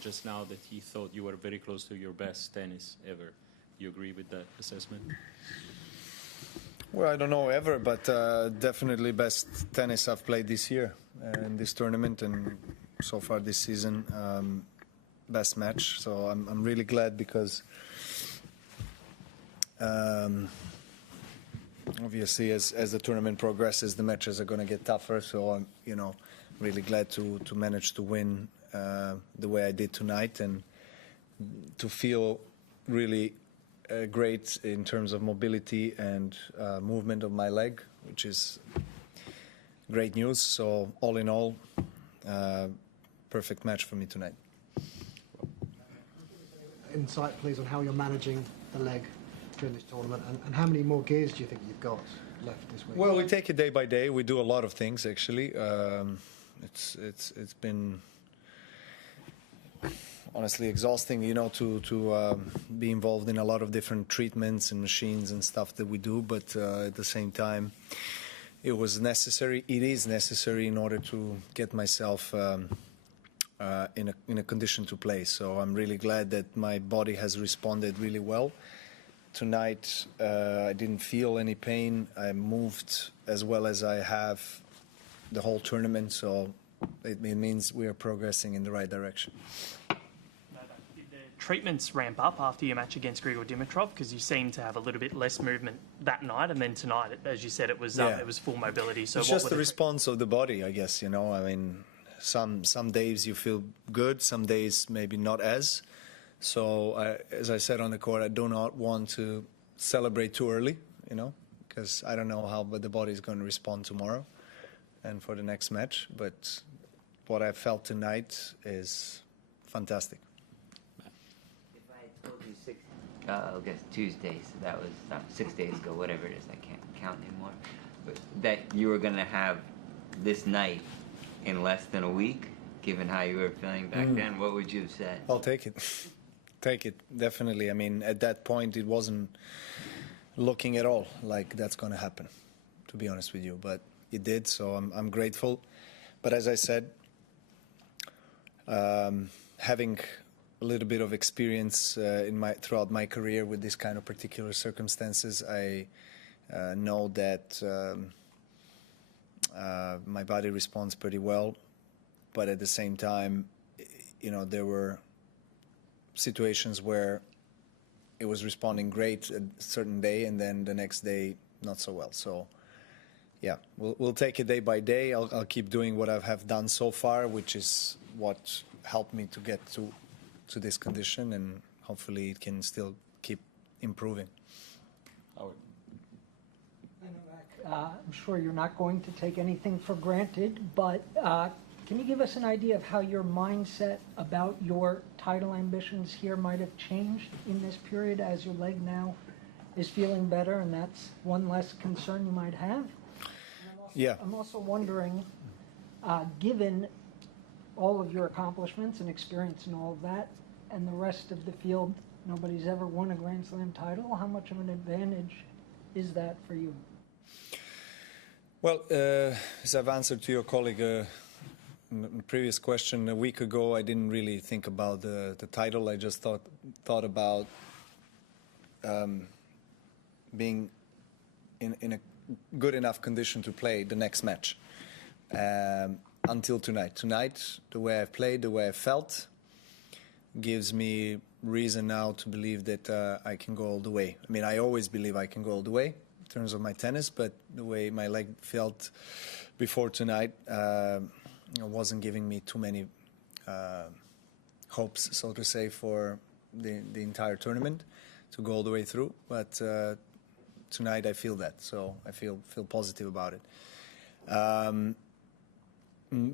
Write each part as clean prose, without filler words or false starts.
just now that he thought you were very close to your best tennis ever. You agree with that assessment? Well, I don't know ever, but definitely best tennis I've played this year in this tournament and so far this season. Best match. So I'm really glad because obviously as the tournament progresses, the matches are going to get tougher. So I'm really glad to manage to win the way I did tonight and to feel really great in terms of mobility and movement of my leg, which is great news. So all in all, perfect match for me tonight. Insight, please, on how you're managing the leg during this tournament, and how many more gears do you think you've got left this week? Well, we take it day by day. We do a lot of things, actually. It's been honestly exhausting, to be involved in a lot of different treatments and machines and stuff that we do. But at the same time, it was necessary. It is necessary in order to get myself in a condition to play. So I'm really glad that my body has responded really well. Tonight, I didn't feel any pain. I moved as well as I have the whole tournament. So it means we are progressing in the right direction. Did the treatments ramp up after your match against Grigor Dimitrov? Because you seemed to have a little bit less movement that night, and then tonight, as you said, it was full mobility. So it's just the response of the body, I guess. I mean, some days you feel good, some days maybe not as. So as I said on the court, I do not want to celebrate too early, because I don't know how the body is going to respond tomorrow and for the next match. But what I felt tonight is fantastic. If I had told you I guess Tuesday, so that was 6 days ago, whatever it is, I can't count anymore, but that you were going to have this night in less than a week, given how you were feeling back then, what would you have said? I'll take it. Take it, definitely. I mean, at that point, it wasn't looking at all like that's going to happen, to be honest with you. But it did, so I'm grateful. But as I said, having a little bit of experience throughout my career with this kind of particular circumstances, I know that my body responds pretty well. But at the same time, there were situations where it was responding great a certain day, and then the next day not so well. So yeah, we'll take it day by day. I'll keep doing what I have done so far, which is what helped me to get to this condition, and hopefully it can still keep improving. Howard. I'm sure you're not going to take anything for granted, but can you give us an idea of how your mindset about your title ambitions here might have changed in this period as your leg now is feeling better, and that's one less concern you might have? I'm also wondering, given all of your accomplishments and experience and all of that, and the rest of the field, nobody's ever won a Grand Slam title, how much of an advantage is that for you? Well, as I've answered to your colleague in the previous question, a week ago, I didn't really think about the title. I just thought about being in a good enough condition to play the next match until tonight. Tonight, the way I played, the way I felt, gives me reason now to believe that I can go all the way. I mean, I always believe I can go all the way in terms of my tennis, but the way my leg felt before tonight wasn't giving me too many hopes, so to say, for the entire tournament to go all the way through. But tonight I feel that, so I feel positive about it.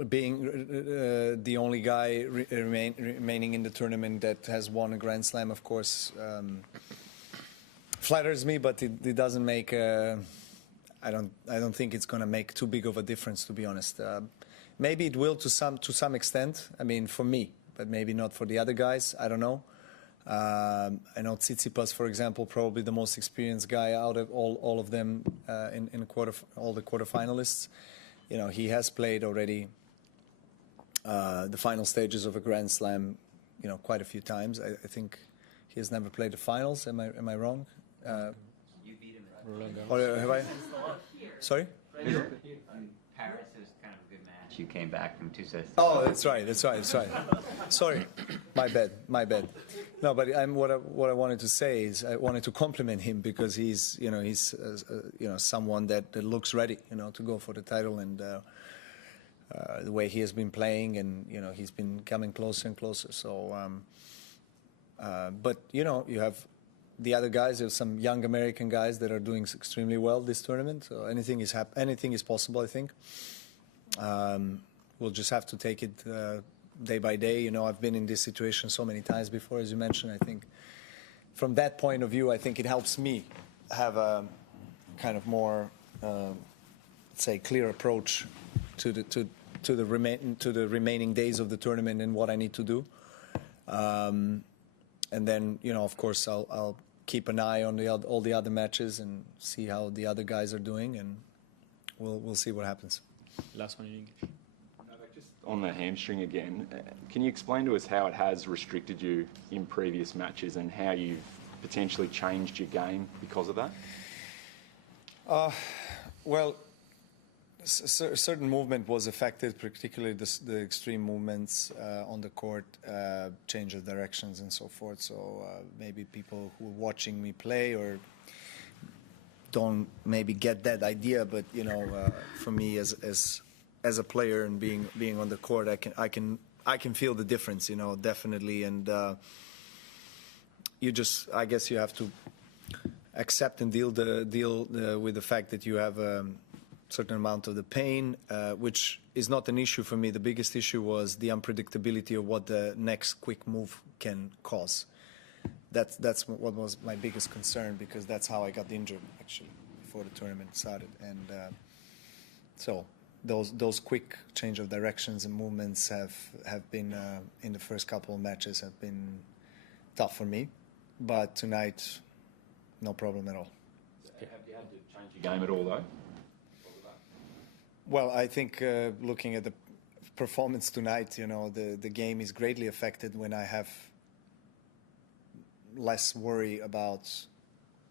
Being the only guy remaining in the tournament that has won a Grand Slam, of course, flatters me, but it doesn't make. I don't think it's going to make too big of a difference, to be honest. Maybe it will to some extent. I mean, for me, but maybe not for the other guys. I don't know. I know Tsitsipas, for example, probably the most experienced guy out of all of them in all the quarterfinalists. He has played already the final stages of a Grand Slam quite a few times. I think he has never played the finals. Am I wrong? You beat him at Roland Garros. Or have I? Sorry. Paris. It was kind of a good match. You came back from 2 sets. Oh, that's right. Sorry, my bad. No, but what I wanted to say is I wanted to compliment him because he's someone that looks ready, to go for the title, and the way he has been playing, and he's been coming closer and closer. So, but you have the other guys. There's some young American guys that are doing extremely well this tournament. So anything is possible, I think. We'll just have to take it day by day. I've been in this situation so many times before, as you mentioned. I think from that point of view, I think it helps me have a kind of more, say, clear approach to the remaining days of the tournament and what I need to do. And then, of course, I'll keep an eye on all the other matches and see how the other guys are doing, and we'll see what happens. Last one in English. Just on the hamstring again, can you explain to us how it has restricted you in previous matches and how you've potentially changed your game because of that? Well, certain movement was affected, particularly the extreme movements on the court, change of directions and so forth. So maybe people who are watching me play or don't maybe get that idea, but for me as a player and being on the court, I can feel the difference, definitely, and I guess you have to accept and deal with the fact that you have a certain amount of the pain, which is not an issue for me. The biggest issue was the unpredictability of what the next quick move can cause. That's what was my biggest concern, because that's how I got injured actually before the tournament started, and so those quick change of directions and movements have been in the first couple of matches have been tough for me, but tonight no problem at all. Have you had to change your game at all though? Well, I think looking at the performance tonight, the game is greatly affected when I have less worry about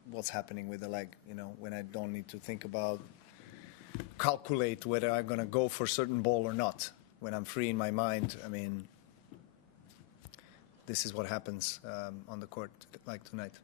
what's happening with the leg, when I don't need to think about, calculate whether I'm going to go for a certain ball or not. When I'm free in my mind, this is what happens on the court like tonight.